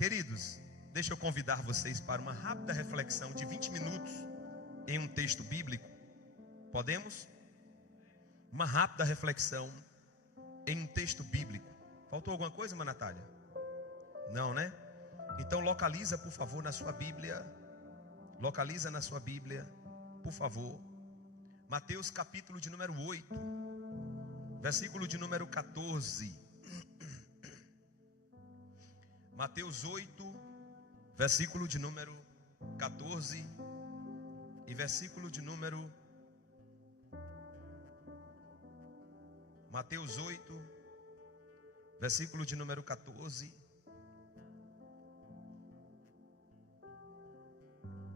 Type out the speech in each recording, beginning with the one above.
Queridos, deixa eu convidar vocês para uma rápida reflexão de 20 minutos em um texto bíblico. Podemos? Uma rápida reflexão em um texto bíblico. Faltou alguma coisa, irmã Natália? Não, né? Então localiza, por favor, na sua Bíblia. Localiza na sua Bíblia, por favor. Mateus capítulo de número 8, versículo de número 14. Mateus 8, versículo de número 14 e versículo de número... Mateus 8, versículo de número 14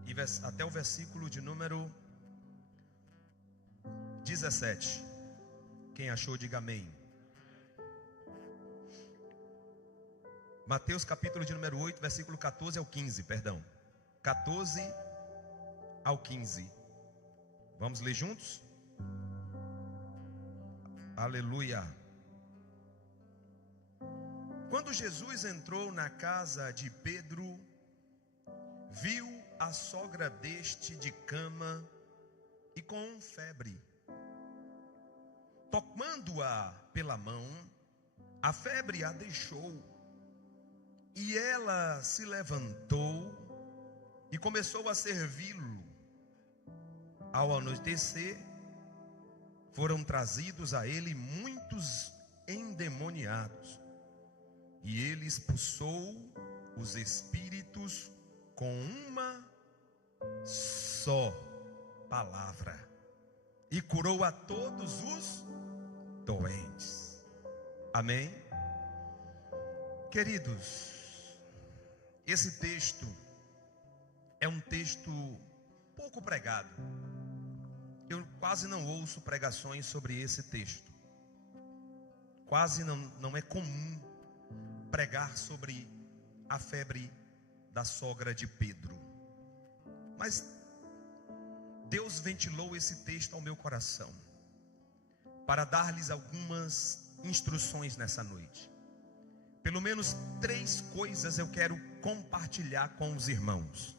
e até o versículo de número 17. Quem achou, diga amém. Mateus capítulo de número 8, versículo 14 ao 15, perdão. 14 ao 15. Vamos ler juntos? Aleluia. Quando Jesus entrou na casa de Pedro, viu a sogra deste de cama e com febre. Tomando-a pela mão, a febre a deixou. E ela se levantou e começou a servi-lo. Ao anoitecer, foram trazidos a ele muitos endemoniados. E ele expulsou os espíritos com uma só palavra. E curou a todos os doentes. Amém? Queridos, esse texto é um texto pouco pregado. Eu quase não ouço pregações sobre esse texto. Quase não é comum pregar sobre a febre da sogra de Pedro. Mas Deus ventilou esse texto ao meu coração para dar-lhes algumas instruções nessa noite. Pelo menos 3 coisas eu quero compartilhar com os irmãos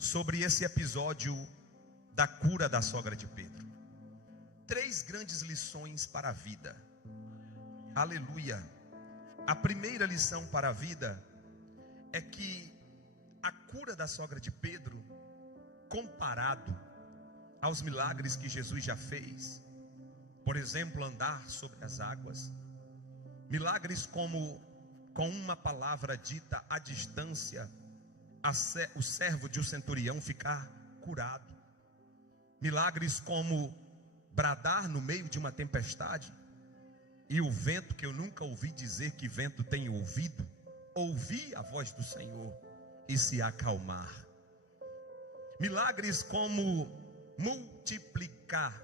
sobre esse episódio da cura da sogra de Pedro. 3 grandes lições para a vida. Aleluia. A primeira lição para a vida é que a cura da sogra de Pedro, comparado aos milagres que Jesus já fez, por exemplo, andar sobre as águas, milagres como com uma palavra dita à distância, o servo de um centurião ficar curado, milagres como bradar no meio de uma tempestade e o vento, que eu nunca ouvi dizer que vento tem ouvido, ouvir a voz do Senhor e se acalmar, milagres como multiplicar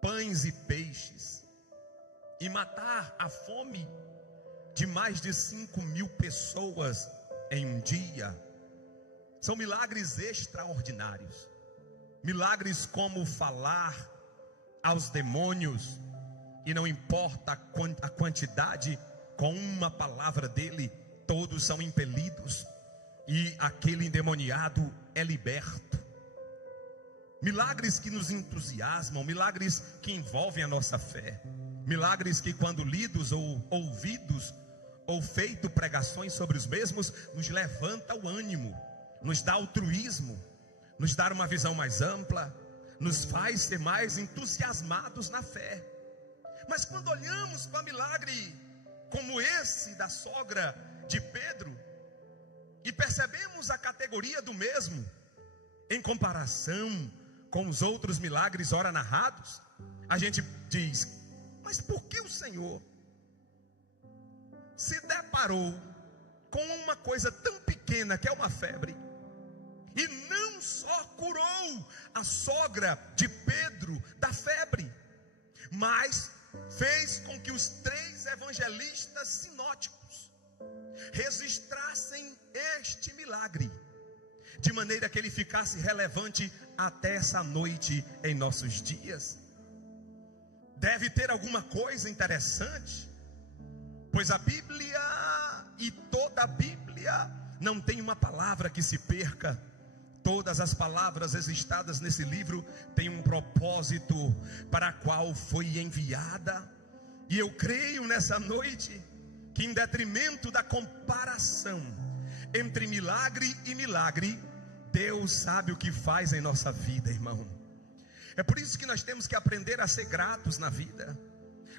pães e peixes e matar a fome de mais de 5.000 pessoas em um dia. São milagres extraordinários. Milagres como falar aos demônios, e não importa a quantidade, com uma palavra dele, todos são impelidos, e aquele endemoniado é liberto. Milagres que nos entusiasmam, milagres que envolvem a nossa fé, milagres que, quando lidos ou ouvidos ou feito pregações sobre os mesmos, nos levanta o ânimo, nos dá altruísmo, nos dá uma visão mais ampla, nos faz ser mais entusiasmados na fé. Mas quando olhamos para milagre como esse da sogra de Pedro e percebemos a categoria do mesmo em comparação com os outros milagres ora narrados, a gente diz: mas por que o Senhor se deparou com uma coisa tão pequena que é uma febre, e não só curou a sogra de Pedro da febre, mas fez com que os 3 evangelistas sinóticos registrassem este milagre, de maneira que ele ficasse relevante até essa noite em nossos dias? Deve ter alguma coisa interessante, pois a Bíblia e toda a Bíblia não tem uma palavra que se perca. Todas as palavras registradas nesse livro têm um propósito para a qual foi enviada. E eu creio nessa noite que, em detrimento da comparação entre milagre e milagre, Deus sabe o que faz em nossa vida, irmão. É por isso que nós temos que aprender a ser gratos na vida,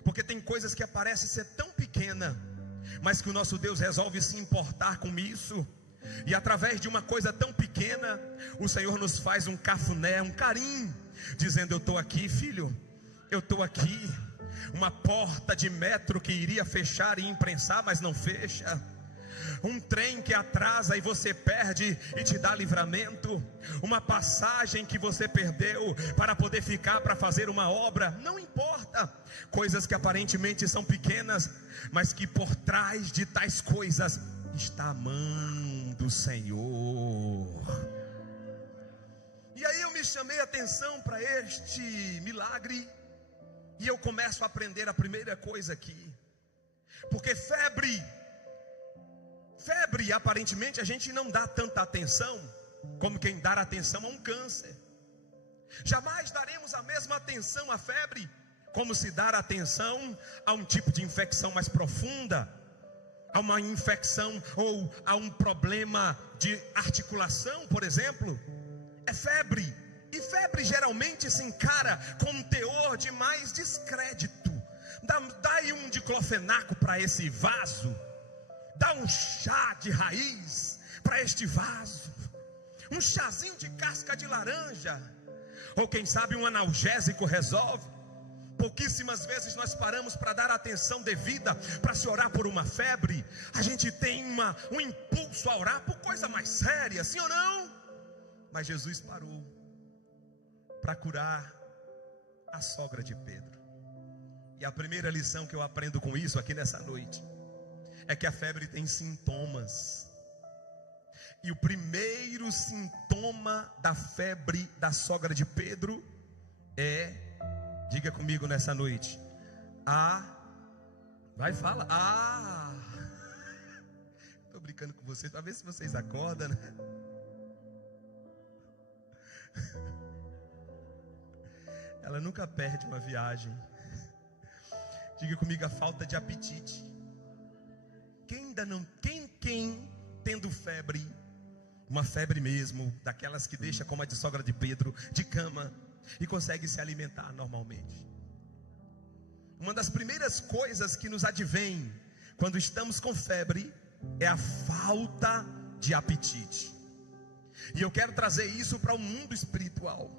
porque tem coisas que parecem ser tão pequenas, mas que o nosso Deus resolve se importar com isso. E através de uma coisa tão pequena, o Senhor nos faz um cafuné, um carinho, dizendo: eu estou aqui, filho, eu estou aqui. Uma porta de metro que iria fechar e imprensar, mas não fecha. Um trem que atrasa e você perde e te dá livramento. Uma passagem que você perdeu para poder ficar para fazer uma obra. Não importa. Coisas que aparentemente são pequenas, mas que por trás de tais coisas está a mão do Senhor. E aí eu me chamei a atenção para este milagre, e eu começo a aprender a primeira coisa aqui. Porque febre aparentemente a gente não dá tanta atenção como quem dá atenção a um câncer. Jamais daremos a mesma atenção à febre como se dar atenção a um tipo de infecção mais profunda, a uma infecção ou a um problema de articulação, por exemplo. É febre. E febre geralmente se encara com um teor de mais descrédito. Dá aí um diclofenaco para esse vaso. Dá um chá de raiz para este vaso. Um chazinho de casca de laranja. Ou quem sabe um analgésico resolve. Pouquíssimas vezes nós paramos para dar atenção devida, para se orar por uma febre. A gente tem um impulso a orar por coisa mais séria, sim ou não? Mas Jesus parou para curar a sogra de Pedro. E a primeira lição que eu aprendo com isso aqui nessa noite é que a febre tem sintomas. E o primeiro sintoma da febre da sogra de Pedro é, diga comigo nessa noite, fala, estou brincando com vocês para ver se vocês acordam, né? Ela nunca perde uma viagem. Diga comigo, a falta de apetite. Quem tendo febre, uma febre mesmo, daquelas que deixa como a de sogra de Pedro, de cama, e consegue se alimentar normalmente. Uma das primeiras coisas que nos advém quando estamos com febre é a falta de apetite. E eu quero trazer isso para o mundo espiritual.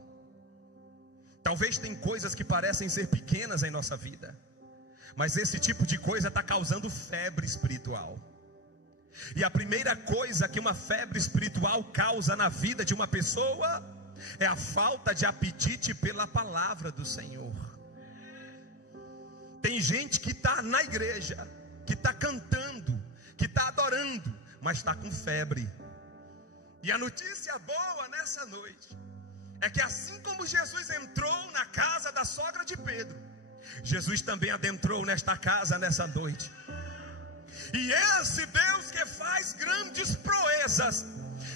Talvez tem coisas que parecem ser pequenas em nossa vida, mas esse tipo de coisa está causando febre espiritual. E a primeira coisa que uma febre espiritual causa na vida de uma pessoa é a falta de apetite pela palavra do Senhor. Tem gente que está na igreja, que está cantando, que está adorando, mas está com febre. E a notícia boa nessa noite é que assim como Jesus entrou na casa da sogra de Pedro, Jesus também adentrou nesta casa nessa noite. E esse Deus que faz grandes proezas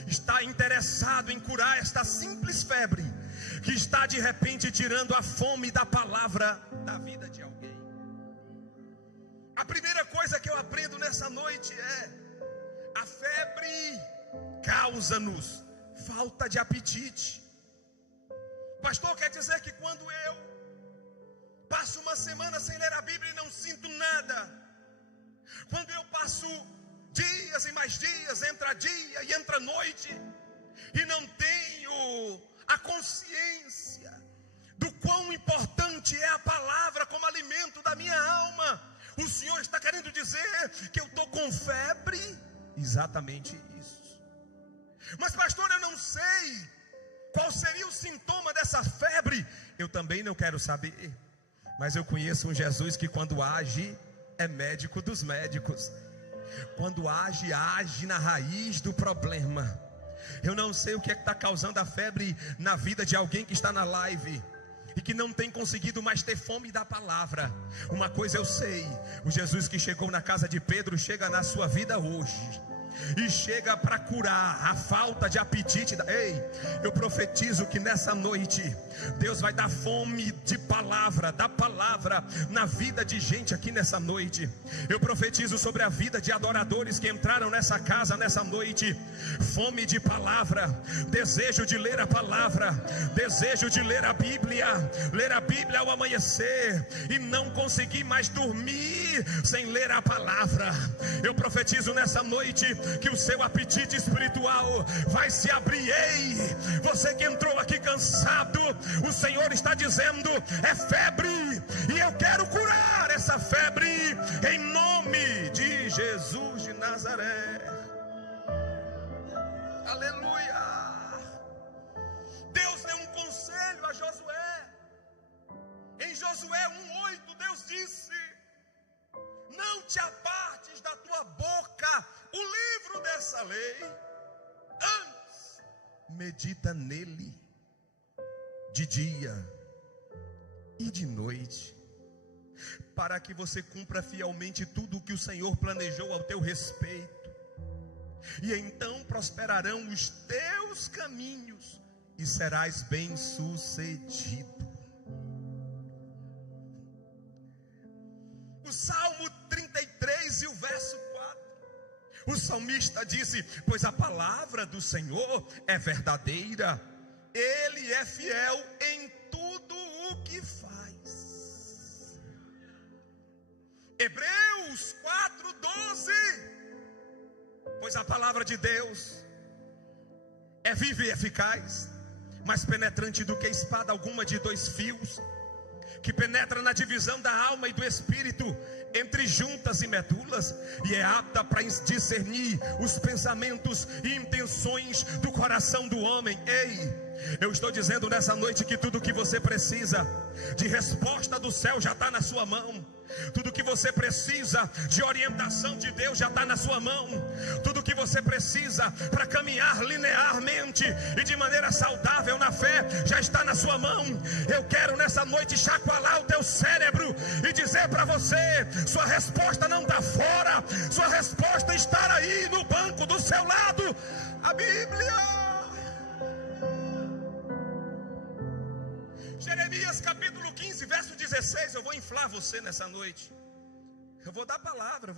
está interessado em curar esta simples febre que está de repente tirando a fome da palavra da vida de alguém. A primeira coisa que eu aprendo nessa noite é: a febre causa-nos falta de apetite. Pastor, quer dizer que quando eu passo uma semana sem ler a Bíblia e não sinto nada, quando eu passo dias e mais dias, entra dia e entra noite, e não tenho a consciência do quão importante é a palavra como alimento da minha alma, o Senhor está querendo dizer que eu estou com febre? Exatamente isso. Mas pastor, eu não sei qual seria o sintoma dessa febre. Eu também não quero saber, mas eu conheço um Jesus que quando age é médico dos médicos. Quando age na raiz do problema. Eu não sei o que é que está causando a febre na vida de alguém que está na live e que não tem conseguido mais ter fome da palavra. Uma coisa eu sei: o Jesus que chegou na casa de Pedro chega na sua vida hoje. e chega para curar a falta de apetite. Ei, eu profetizo que nessa noite Deus vai dar fome de palavra, da palavra na vida de gente aqui nessa noite. Eu profetizo sobre a vida de adoradores que entraram nessa casa nessa noite. Fome de palavra, desejo de ler a palavra, desejo de ler a Bíblia ao amanhecer e não conseguir mais dormir sem ler a palavra. Eu profetizo nessa noite que o seu apetite espiritual vai se abrir. Ei, você que entrou aqui cansado, o Senhor está dizendo: é febre, e eu quero curar essa febre em nome de Jesus de Nazaré. Aleluia. Deus deu um conselho a Josué. Em Josué 1:8, Deus disse: não te apartes da tua boca o livro dessa lei, antes medita nele de dia e de noite, para que você cumpra fielmente tudo o que o Senhor planejou ao teu respeito, e então prosperarão os teus caminhos e serás bem-sucedido. O Salmo 33 e o verso 4, o salmista disse: pois a palavra do Senhor é verdadeira, Ele é fiel em tudo o que faz. Hebreus 4:12, pois a palavra de Deus é viva e eficaz, mais penetrante do que espada alguma de 2 fios, que penetra na divisão da alma e do espírito, entre juntas e medulas, e é apta para discernir os pensamentos e intenções do coração do homem. Ei, eu estou dizendo nessa noite que tudo que você precisa de resposta do céu já está na sua mão. Tudo que você precisa de orientação de Deus já está na sua mão. Tudo que você precisa para caminhar linearmente e de maneira saudável na fé já está na sua mão. Eu quero nessa noite chacoalhar o teu cérebro e dizer para você: sua resposta não está fora, sua resposta está aí no banco do seu lado, a Bíblia. Jeremias capítulo 15, verso 16. Eu vou inflar você nessa noite. Eu vou dar palavra,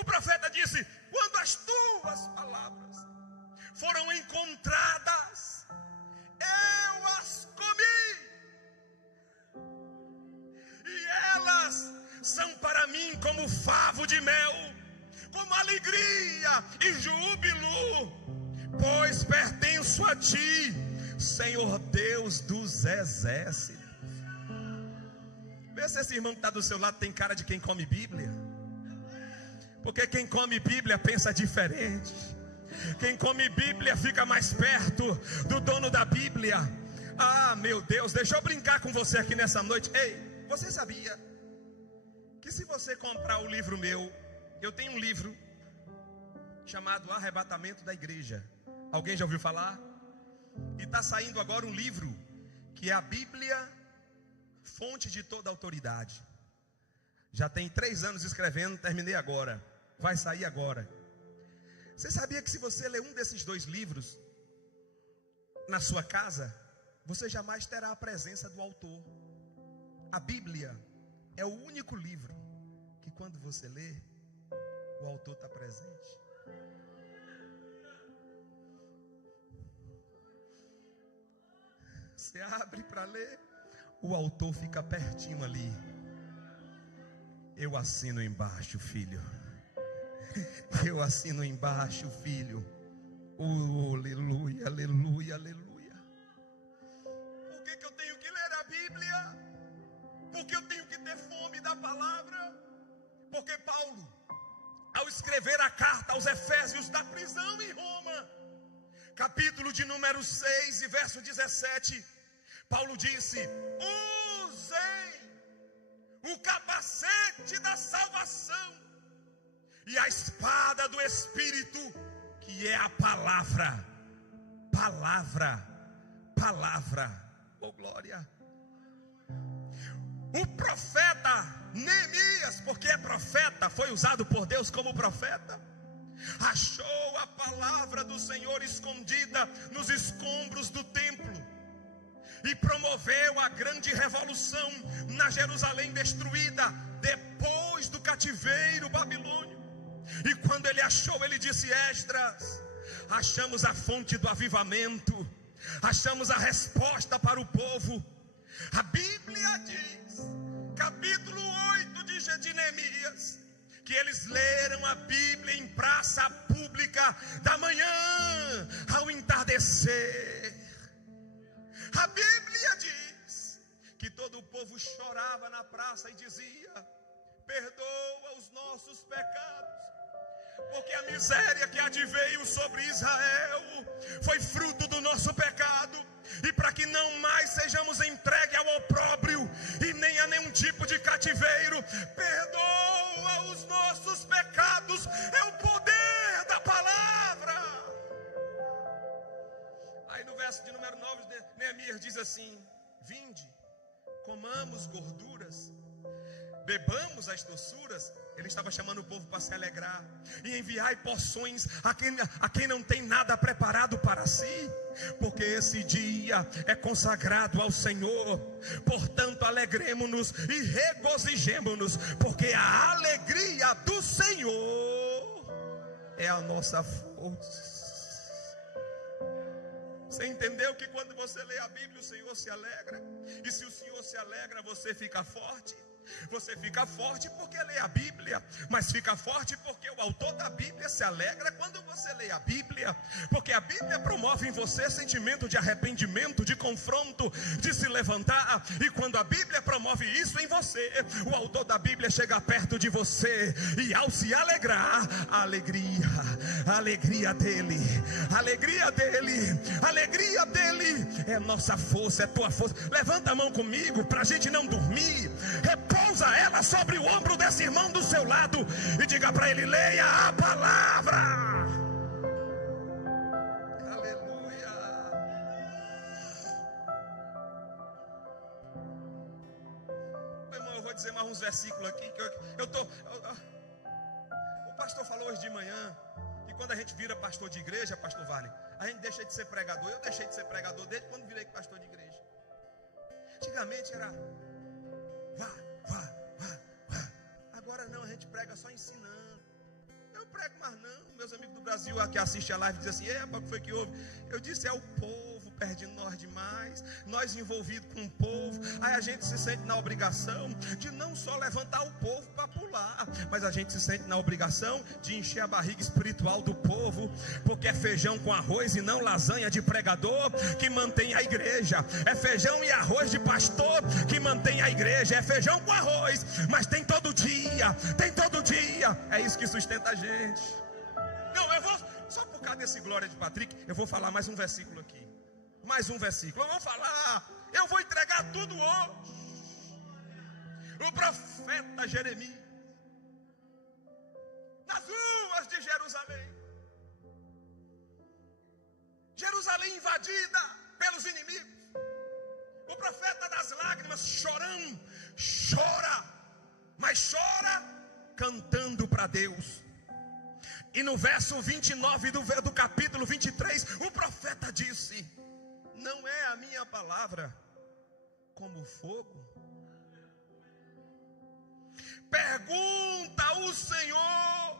O profeta disse: quando as tuas palavras foram encontradas, eu as comi, e elas são para mim como favo de mel, como alegria e júbilo, pois pertenço a ti, Senhor Deus dos exércitos. Vê se esse irmão que está do seu lado tem cara de quem come Bíblia. Porque quem come Bíblia pensa diferente. Quem come Bíblia fica mais perto do dono da Bíblia. Ah, meu Deus, deixa eu brincar com você aqui nessa noite. Ei, você sabia que se você comprar o livro meu, eu tenho um livro chamado Arrebatamento da Igreja. Alguém já ouviu falar? E está saindo agora um livro que é a Bíblia, fonte de toda autoridade. Já tem 3 anos escrevendo, terminei agora. Vai sair agora. Você sabia que se você ler um desses 2 livros na sua casa, você jamais terá a presença do autor? A Bíblia é o único livro que quando você lê, o autor está presente. Você abre para ler, o autor fica pertinho ali. Eu assino embaixo, filho. Eu assino embaixo, filho. Oh, aleluia, aleluia, aleluia. Por que eu tenho que ler a Bíblia? Porque eu tenho que ter fome da palavra? Porque Paulo, ao escrever a carta aos Efésios da prisão em Roma, capítulo de número 6 e verso 17, Paulo disse: usem o capacete da salvação e a espada do Espírito, que é a palavra. Palavra. Oh glória. O profeta Neemias, porque é profeta, foi usado por Deus como profeta, achou a palavra do Senhor escondida nos escombros do templo e promoveu a grande revolução na Jerusalém destruída depois do cativeiro babilônio. E quando ele achou, ele disse: Esdras, achamos a fonte do avivamento, achamos a resposta para o povo. A Bíblia diz, capítulo 8 de Neemias, que eles leram a Bíblia em praça pública da manhã ao entardecer. A Bíblia diz que todo o povo chorava na praça e dizia: perdoa os nossos pecados, porque a miséria que adveio sobre Israel foi fruto do nosso pecado, e para que não mais sejamos entregues ao opróbrio e nem a nenhum tipo de cativeiro, perdoa os nossos pecados. É o poder da palavra. Aí no verso de número 9, Neemias diz assim: vinde, comamos gorduras, bebamos as doçuras. Ele estava chamando o povo para se alegrar. E enviai porções a quem não tem nada preparado para si, porque esse dia é consagrado ao Senhor. Portanto, alegremo-nos e regozijemo-nos, porque a alegria do Senhor é a nossa força. Você entendeu que quando você lê a Bíblia, o Senhor se alegra? E se o Senhor se alegra, você fica forte. Você fica forte porque lê a Bíblia, mas fica forte porque o autor da Bíblia se alegra quando você lê a Bíblia, porque a Bíblia promove em você sentimento de arrependimento, de confronto, de se levantar. E quando a Bíblia promove isso em você, o autor da Bíblia chega perto de você, e ao se alegrar, a alegria dele é nossa força, é tua força. Levanta a mão comigo para a gente não dormir. Repousa ela sobre o ombro desse irmão do seu lado e diga para ele: leia a palavra. Aleluia. Meu irmão, eu vou dizer mais uns versículos aqui que o pastor falou hoje de manhã que quando a gente vira pastor de igreja, pastor Vale, a gente deixa de ser pregador. Eu deixei de ser pregador desde quando virei pastor de igreja. Antigamente era vá. Agora não, a gente prega só ensinando. Eu prego mais não. Meus amigos do Brasil que assistem a live dizem assim: epa, o que foi que houve? Eu disse: é o povo perto de nós demais, nós envolvidos com o povo. Aí a gente se sente na obrigação de não só levantar o povo para pular, mas a gente se sente na obrigação de encher a barriga espiritual do povo, porque é feijão com arroz e não lasanha de pregador que mantém a igreja. É feijão e arroz de pastor que mantém a igreja. É feijão com arroz, mas tem todo dia. É isso que sustenta a gente. Não, eu vou, só por causa desse glória de Patrick, eu vou falar mais um versículo aqui. Eu vou falar, eu vou entregar tudo hoje. O profeta Jeremias, nas ruas de Jerusalém invadida pelos inimigos, o profeta das lágrimas chorando, chora, mas chora cantando para Deus. E no verso 29 do capítulo 23, o profeta disse: não é a minha palavra como fogo? Pergunta o Senhor: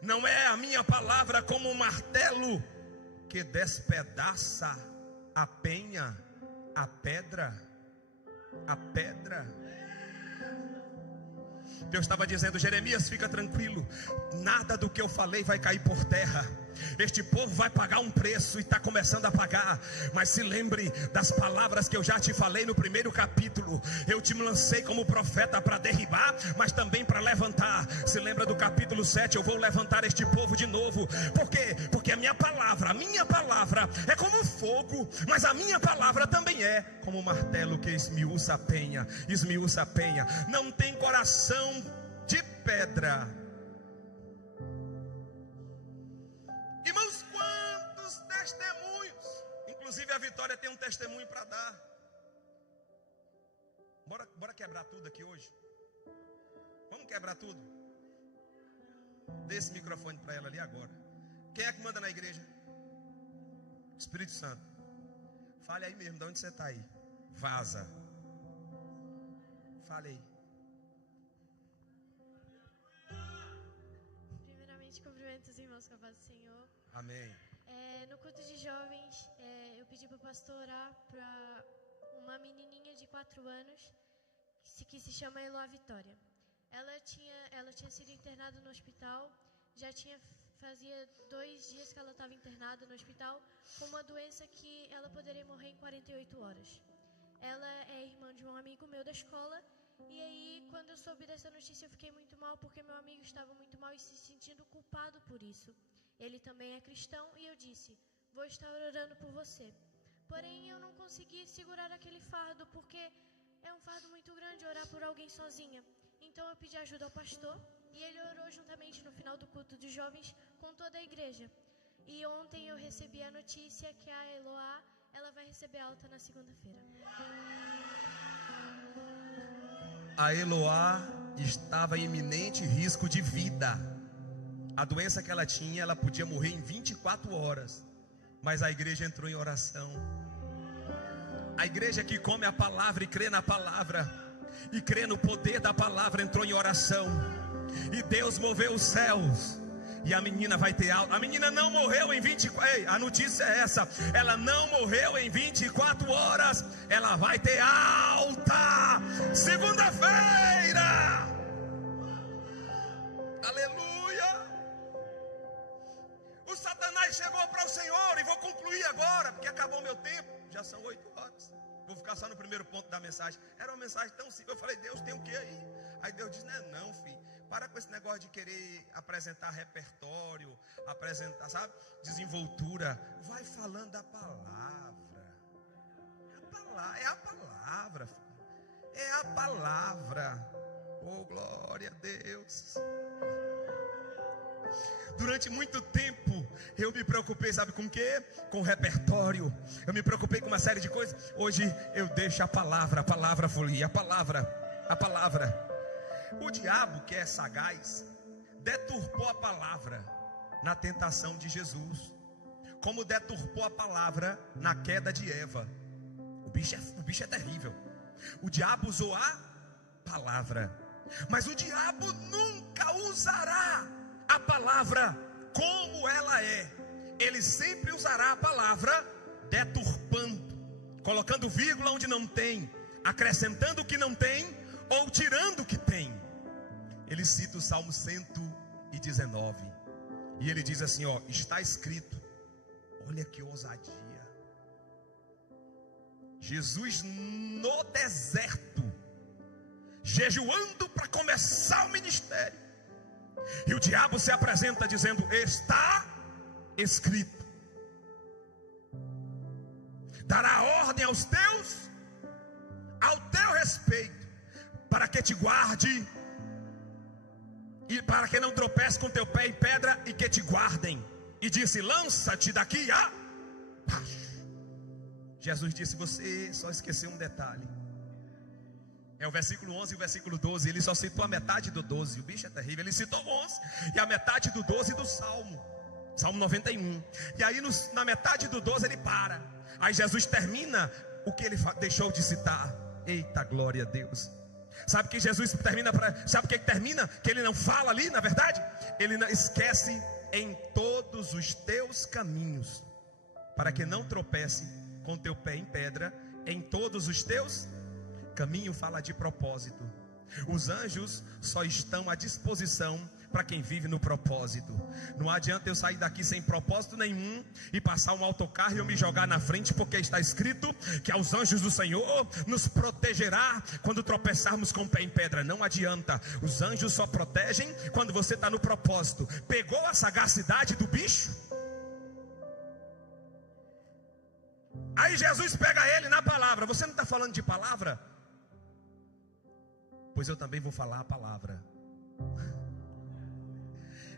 não é a minha palavra como um martelo que despedaça a penha, a pedra? Deus estava dizendo: Jeremias, fica tranquilo, nada do que eu falei vai cair por terra. Este povo vai pagar um preço e está começando a pagar. Mas se lembre das palavras que eu já te falei no primeiro capítulo. Eu te lancei como profeta para derribar, mas também para levantar. Se lembra do capítulo 7? Eu vou levantar este povo de novo. Por quê? Porque a minha palavra é como fogo, mas a minha palavra também é como um martelo que esmiuça a penha. Não tem coração de pedra. Irmãos, quantos testemunhos. Inclusive a Vitória tem um testemunho para dar. Bora quebrar tudo aqui hoje. Vamos quebrar tudo? Dê esse microfone para ela ali agora. Quem é que manda na igreja? Espírito Santo. Fale aí mesmo, de onde você está aí. Vaza. Fale aí. Primeiramente, cumprimento os irmãos com a paz do Senhor. Amém. No culto de jovens, eu pedi para o pastor orar para uma menininha de 4 anos que se chama Eloá Vitória. Ela tinha sido internada no hospital, fazia 2 dias que ela estava internada no hospital com uma doença que ela poderia morrer em 48 horas. Ela é irmã de um amigo meu da escola, e aí quando eu soube dessa notícia eu fiquei muito mal, porque meu amigo estava muito mal e se sentindo culpado por isso. Ele também é cristão e eu disse, vou estar orando por você. Porém eu não consegui segurar aquele fardo, porque é um fardo muito grande orar por alguém sozinha. Então eu pedi ajuda ao pastor e ele orou juntamente no final do culto dos jovens com toda a igreja. E ontem eu recebi a notícia que a Eloá, ela vai receber alta na segunda-feira. A Eloá estava em iminente risco de vida. A doença que ela tinha, ela podia morrer em 24 horas. Mas a igreja entrou em oração. A igreja que come a palavra e crê na palavra, e crê no poder da palavra, entrou em oração. E Deus moveu os céus. E a menina vai ter alta. A menina não morreu em 24. Ei, a notícia é essa. Ela não morreu em 24 horas. Ela vai ter alta segunda-feira. Aleluia. O Satanás chegou para o Senhor. E vou concluir agora, porque acabou meu tempo. Já são 8 horas. Vou ficar só no primeiro ponto da mensagem. Era uma mensagem tão simples. Eu falei, Deus, tem o que aí? Aí Deus disse, não, filho. Para com esse negócio de querer apresentar repertório, apresentar, sabe, desenvoltura. Vai falando da palavra. É a palavra, filho. É a palavra. Oh, glória a Deus. Durante muito tempo eu me preocupei, sabe com o quê? Com repertório. Eu me preocupei com uma série de coisas. Hoje eu deixo a palavra fluir. A palavra. O diabo, que é sagaz, deturpou a palavra na tentação de Jesus, como deturpou a palavra na queda de Eva. O bicho é terrível. O diabo usou a palavra, mas o diabo nunca usará a palavra como ela é. Ele sempre usará a palavra deturpando, colocando vírgula onde não tem, acrescentando o que não tem ou tirando o que tem. Ele cita o Salmo 119 e ele diz assim, ó, está escrito. Olha que ousadia. Jesus no deserto, jejuando para começar o ministério, e o diabo se apresenta dizendo, está escrito. Dará ordem ao teu respeito, para que te guarde, e para que não tropece com teu pé em pedra, e que te guardem. E disse, lança-te daqui a baixo. Jesus disse, você só esqueceu um detalhe. É o versículo 11 e o versículo 12. Ele só citou a metade do 12. O bicho é terrível. Ele citou 11 e a metade do 12 do Salmo 91. E aí na metade do 12 ele para. Aí Jesus termina o que ele deixou de citar. Eita, glória a Deus. Sabe que Jesus termina sabe o que termina? Que ele não fala ali, na verdade. Ele não esquece, em todos os teus caminhos, para que não tropece com teu pé em pedra. Em todos os teus caminhos, fala de propósito. Os anjos só estão à disposição para quem vive no propósito. Não adianta eu sair daqui sem propósito nenhum e passar um autocarro e eu me jogar na frente, porque está escrito que aos anjos do Senhor nos protegerá quando tropeçarmos com o pé em pedra. Não adianta, os anjos só protegem quando você está no propósito. Pegou a sagacidade do bicho? Aí Jesus pega ele na palavra. Você não está falando de palavra? Pois eu também vou falar a palavra.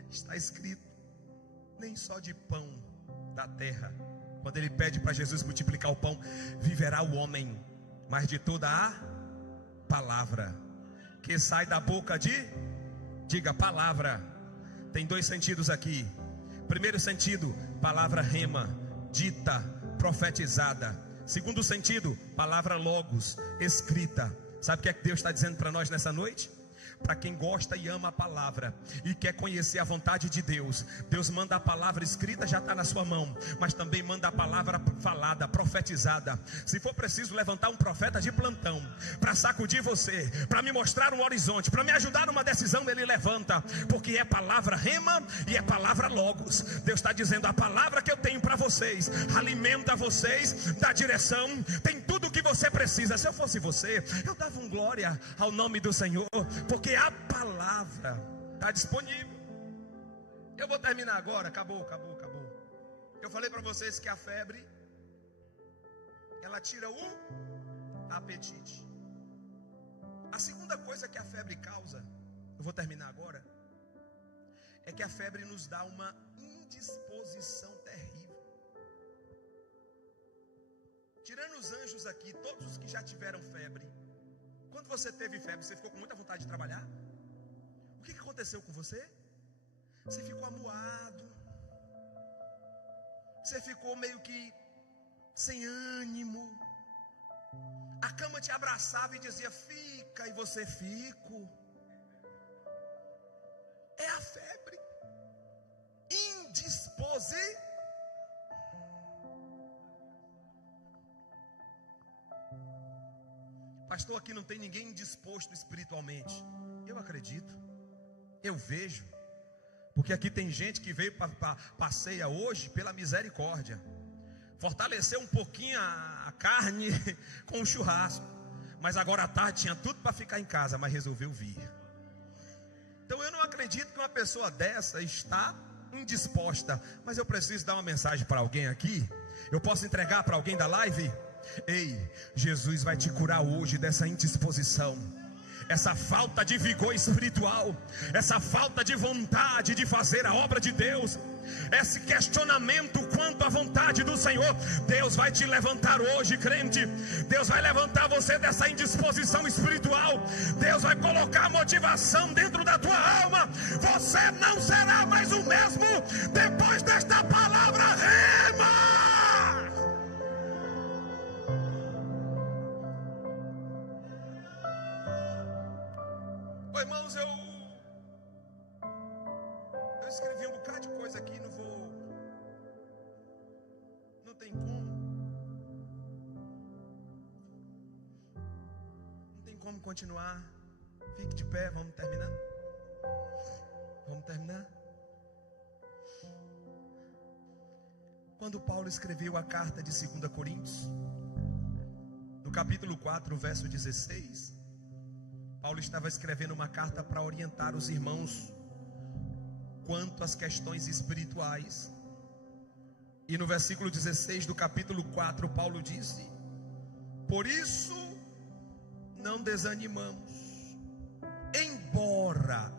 Está escrito, nem só de pão da terra. Quando ele pede para Jesus multiplicar o pão, viverá o homem, mas de toda a palavra que sai da boca de Diga palavra. Tem dois sentidos aqui. Primeiro sentido, palavra rema, dita, profetizada. Segundo sentido, palavra logos, escrita. Sabe o que é que Deus está dizendo para nós nessa noite? Para quem gosta e ama a palavra e quer conhecer a vontade de Deus, Deus manda a palavra escrita, já está na sua mão, mas também manda a palavra falada, profetizada. Se for preciso levantar um profeta de plantão para sacudir você, para me mostrar um horizonte, para me ajudar numa decisão, ele levanta, porque é palavra rema e é palavra logos. Deus está dizendo: a palavra que eu tenho para vocês alimenta vocês, dá direção, tem tudo o que você precisa. Se eu fosse você, eu dava um glória ao nome do Senhor, porque a palavra está disponível. Eu vou terminar agora. Acabou. Eu falei para vocês que a febre, ela tira o apetite. A segunda coisa que a febre causa, eu vou terminar agora, é que a febre nos dá uma indisposição terrível. Tirando os anjos aqui, todos os que já tiveram febre, quando você teve febre, você ficou com muita vontade de trabalhar? O que aconteceu com você? Você ficou amuado. Você ficou meio que sem ânimo. A cama te abraçava e dizia: fica, e você fico. É a febre. Indisposição. Pastor, aqui não tem ninguém indisposto espiritualmente. Eu acredito, eu vejo, porque aqui tem gente que veio para ceia hoje pela misericórdia, fortaleceu um pouquinho a carne com o churrasco, mas agora à tarde tinha tudo para ficar em casa, mas resolveu vir. Então eu não acredito que uma pessoa dessa está indisposta, mas eu preciso dar uma mensagem para alguém aqui. Eu posso entregar para alguém da live? Ei, Jesus vai te curar hoje dessa indisposição, essa falta de vigor espiritual, essa falta de vontade de fazer a obra de Deus, esse questionamento quanto à vontade do Senhor. Deus vai te levantar hoje, crente. Deus vai levantar você dessa indisposição espiritual. Deus vai colocar motivação dentro da tua alma. Você não será mais o mesmo depois desta palavra rema. Irmãos, eu escrevi um bocado de coisa aqui, não tem como continuar. Fique de pé, vamos terminar. Quando Paulo escreveu a carta de 2 Coríntios, no capítulo 4, verso 16, Paulo estava escrevendo uma carta para orientar os irmãos quanto às questões espirituais. E no versículo 16 do capítulo 4, Paulo disse: por isso não desanimamos, embora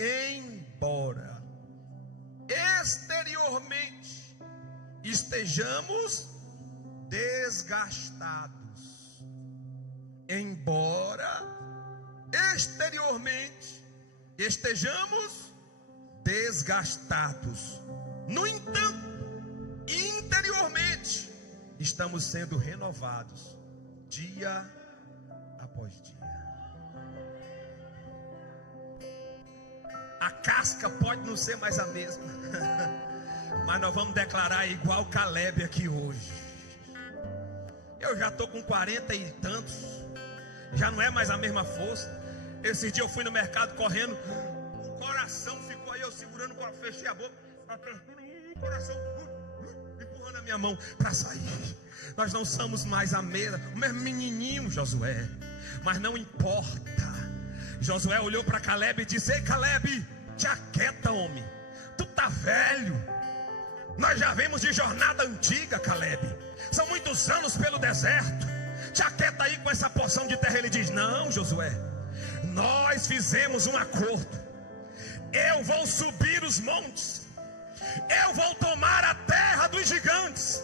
embora exteriormente estejamos desgastados, embora exteriormente estejamos desgastados, no entanto, interiormente estamos sendo renovados dia após dia. A casca pode não ser mais a mesma, mas nós vamos declarar igual Caleb aqui hoje. Eu já estou com 40 e tantos, já não é mais a mesma força. Esse dia eu fui no mercado correndo, o coração ficou aí, eu segurando, fechei a boca, o coração empurrando a minha mão para sair. Nós não somos mais a mesma, o mesmo menininho Josué, mas não importa. Josué olhou para Caleb e disse: ei Caleb, te aquieta, homem, tu tá velho. Nós já vemos de jornada antiga, Caleb, são muitos anos pelo deserto. Te aquieta aí com essa porção de terra. Ele diz: não, Josué, nós fizemos um acordo. Eu vou subir os montes, eu vou tomar a terra dos gigantes.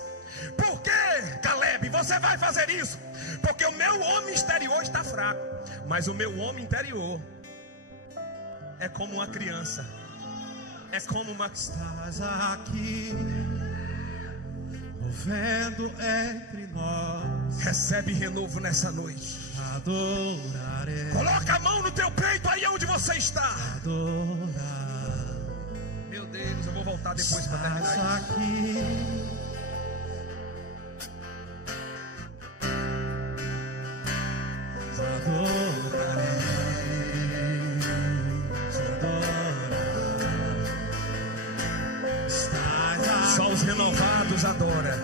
Por que, Caleb, você vai fazer isso? Porque o meu homem exterior está fraco, mas o meu homem interior É como uma criança. É como uma... Estás aqui, movendo entre nós. Recebe renovo nessa noite. Adorarei. Coloca a mão no teu peito aí onde você está. Adorar. Meu Deus, eu vou voltar depois para terminar Estás isso. aqui. Só os renovados adoram.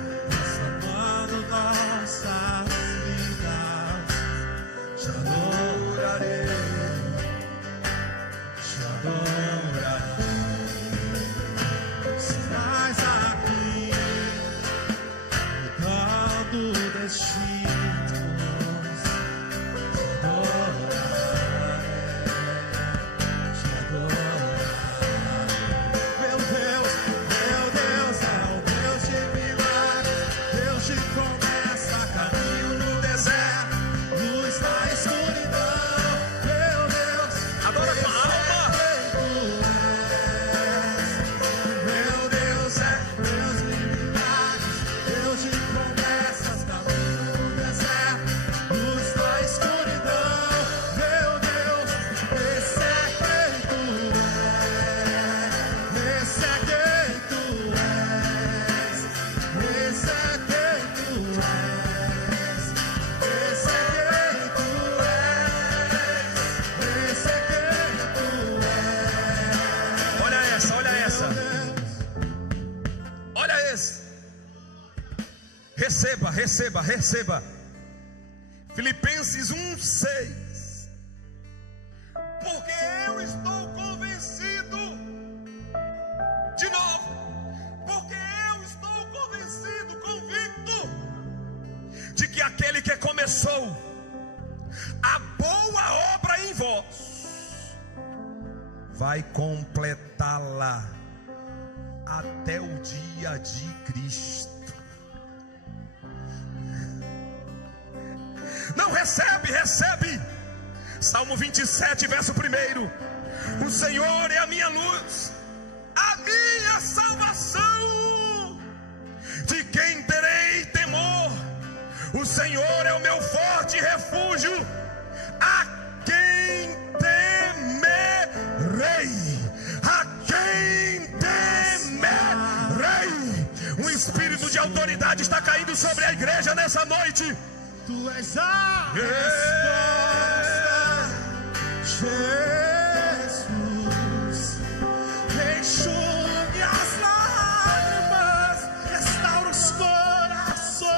Salvando nossas vidas, te adorarei, te adorarei. Estás aqui, mudando destinos, te adorarei, te adorarei. Meu Deus é o Deus de milagres, Deus de promessa, caminho no deserto, luz na escuridão. Meu Deus, Adora com a alma. meu Deus é Deus de milagres, Deus de promessas, caminho no deserto, luz na escuridão. Meu Deus, esse é quem tu és, esse é quem tu és, esse é quem tu és, esse é quem tu és, esse é quem tu és. Olha essa, olha essa. Olha esse. Receba, receba, receba. Filipenses 1:6. Porque eu estou convencido. De novo. Porque eu estou convencido, convicto, de que aquele que começou a boa obra em vós vai completá-la até o dia de Cristo. Não, recebe, recebe. Salmo 27, verso 1. O Senhor é a minha luz, a minha salvação. De quem terei temor? O Senhor é o meu forte refúgio. A quem temerei? A quem temerei? Um espírito de autoridade está caindo sobre a igreja nessa noite. Tu és a resposta, Jesus. Enxugue as lágrimas, restaura os corações.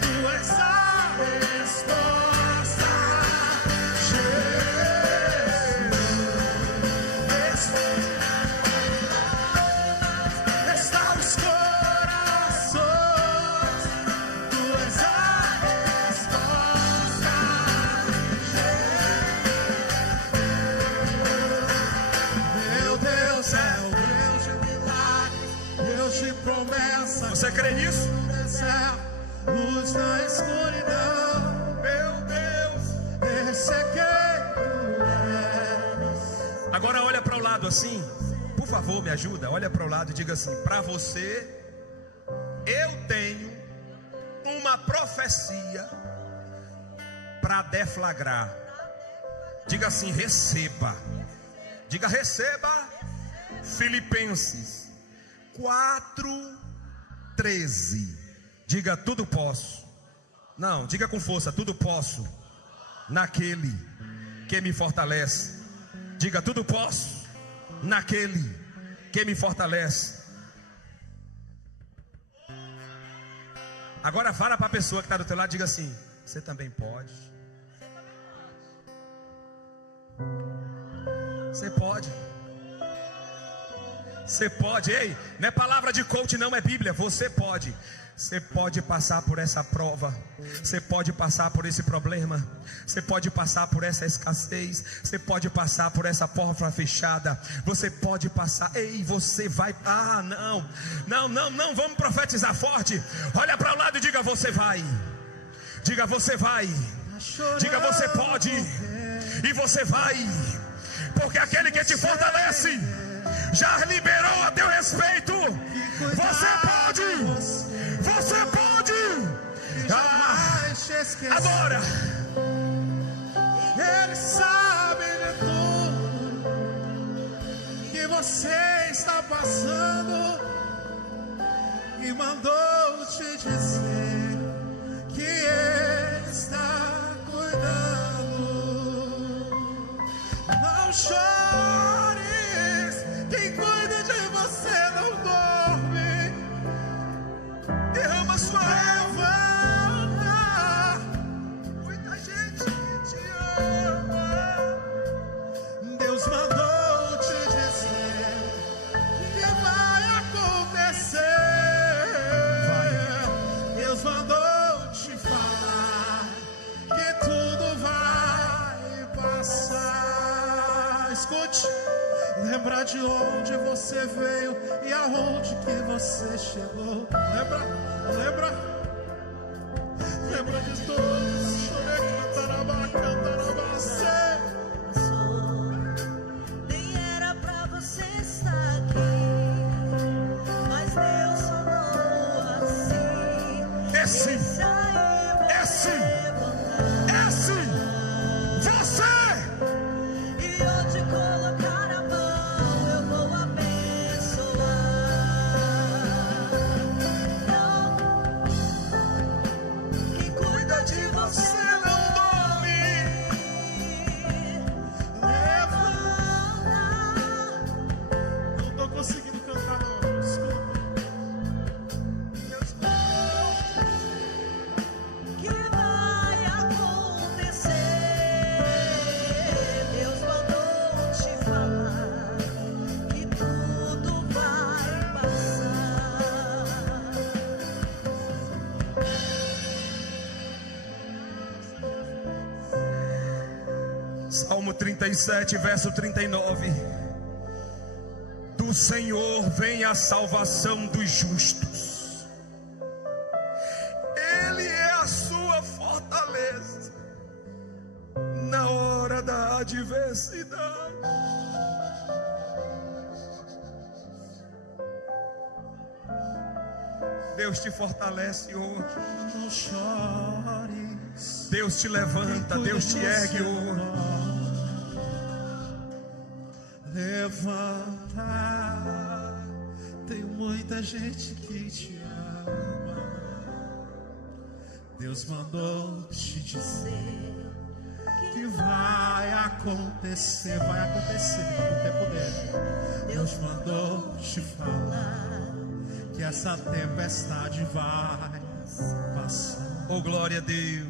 Tu és a resposta, Jesus. Restaura os corações. Tu és a resposta, meu Deus é o Deus de milagres, Deus de promessa. Você crê nisso? Luz na escuridão. Meu Deus. Esse é quem tu és. Agora olha para o lado assim. Por favor, me ajuda. Olha para o lado e diga assim: para você, eu tenho uma profecia para deflagrar. Diga assim: receba. Diga: receba. Filipenses 4:13. Diga: tudo posso. Não, diga com força: tudo posso naquele que me fortalece. Diga: tudo posso naquele que me fortalece. Agora fala para a pessoa que está do teu lado, diga assim: você também pode. Você pode. Você pode. Ei, não é palavra de coach, não, é Bíblia. Você pode. Você pode passar por essa prova. Você pode passar por esse problema. Você pode passar por essa escassez. Você pode passar por essa porta fechada. Você pode passar. Ei, você vai. Ah, não. Não. Vamos profetizar forte. Olha para o lado e diga: você vai. Diga: você vai. Diga: você pode. E você vai. porque aquele que te fortalece já liberou a teu respeito. Você pode. Agora. Ele sabe de tudo que você está passando e mandou te dizer que Ele está cuidando. Não chores, quem cuida de você não dorme. Derrama sua levanta. Muita gente que te ama. Deus mandou te dizer que vai acontecer. Deus mandou te falar que tudo vai passar. Escute, lembra de onde você veio e aonde que você chegou. Lembra de todos. Nem era pra você estar aqui, mas Deus falou assim. Esse, você. E onde colocar a mão eu vou abençoar. Quem cuida de você não dorme. Levanta. Não tô conseguindo cantar não. Desculpa. Que vai acontecer. Deus mandou te falar que tudo vai passar. Salmo 37, verso 39. Do Senhor vem a salvação dos justos. Ele é a sua fortaleza na hora da adversidade. Deus te fortalece hoje. Não chores. Deus te levanta, Deus te ergue hoje. Levanta. Tem muita gente que te ama. Deus mandou te dizer que vai acontecer. Vai acontecer no tempo dele. Deus mandou te falar que essa tempestade vai passar. Oh, glória a Deus.